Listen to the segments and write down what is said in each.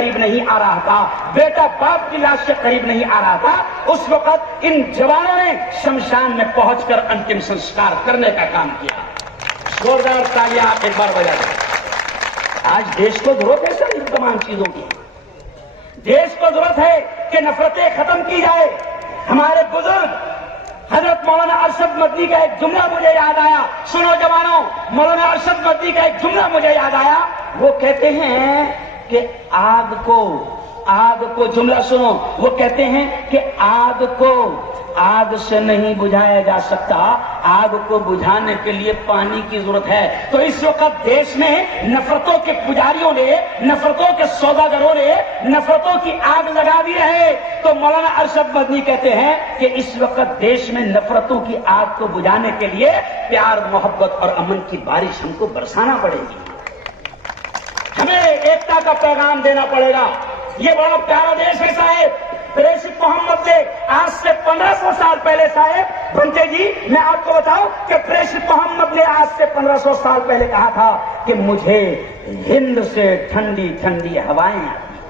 करीब नहीं आ रहा था, बेटा बाप की लाश से करीब नहीं आ रहा था, उस वक्त इन जवानों ने शमशान में पहुंचकर अंतिम संस्कार करने का काम किया। जोरदार तालियां आप एक बार बजा दें। आज देश को जरूरत है सर इन तमाम चीजों की। देश को जरूरत है कि नफरतें खत्म की जाए। हमारे बुजुर्ग हजरत मौलाना अरशद मदनी का एक जुमला मुझे याद आया। सुनो जवानों, मौलाना अरशद मदनी का एक जुमला मुझे याद आया। वो कहते हैं कि आग को जुमला सुनो, वो कहते हैं कि आग को आग से नहीं बुझाया जा सकता, आग को बुझाने के लिए पानी की जरूरत है। तो इस वक्त देश में नफरतों के पुजारियों ने, नफरतों के सौदागरों ने नफरतों की आग लगा दी है। तो मौलाना अरशद मदनी कहते हैं कि इस वक्त देश में नफरतों की आग को बुझाने के लिए प्यार, मोहब्बत और अमन की बारिश हमको बरसाना पड़ेगी। हमें एकता का पैगाम देना पड़ेगा। ये बड़ा प्यारा देश है साहेब। प्रेषित मोहम्मद ने आज से 1500 साल पहले, साहेब भंते जी मैं आपको बताऊं कि प्रेषित मोहम्मद ने आज से 1500 साल पहले कहा था कि मुझे हिंद से ठंडी ठंडी हवाएं आती है,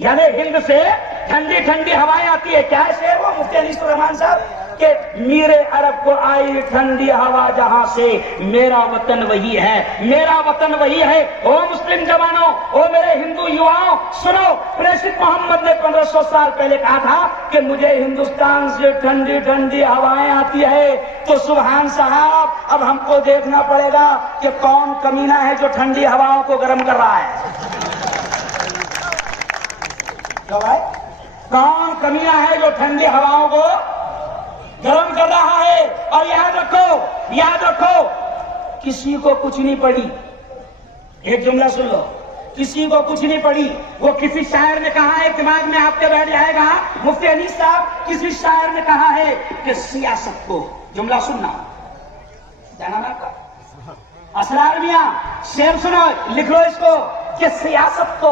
यानी हिंद से ठंडी ठंडी हवाएं आती है। क्या है शेर वो मुफ्ती अनीसुर रहमान साहब के, मीरे अरब को आई ठंडी हवा जहां से, मेरा वतन वही है, मेरा वतन वही है। ओ मुस्लिम जवानों, ओ मेरे हिंदू युवाओं, सुनो, प्रेषित मोहम्मद ने 1500 साल पहले कहा था कि मुझे हिंदुस्तान से ठंडी ठंडी हवाएं आती है। तो सुभान साहब, अब हमको देखना पड़ेगा कि कौन कमीना है जो ठंडी हवाओं को गर्म कर रहा है। कौन कमीना है जो ठंडी हवाओं को गर्म कर रहा है। और याद रखो, किसी को कुछ नहीं पड़ी। एक जुमला सुन लो, किसी को कुछ नहीं पड़ी। वो किसी शायर ने कहा है, दिमाग में आपके बैठ जाएगा, मुफ्ती अनीस साहब किसी शायर ने कहा है कि सियासत को, जुमला सुनना जाना ना आपका असरार मियां, शेर सुनो, लिख लो इसको कि सियासत को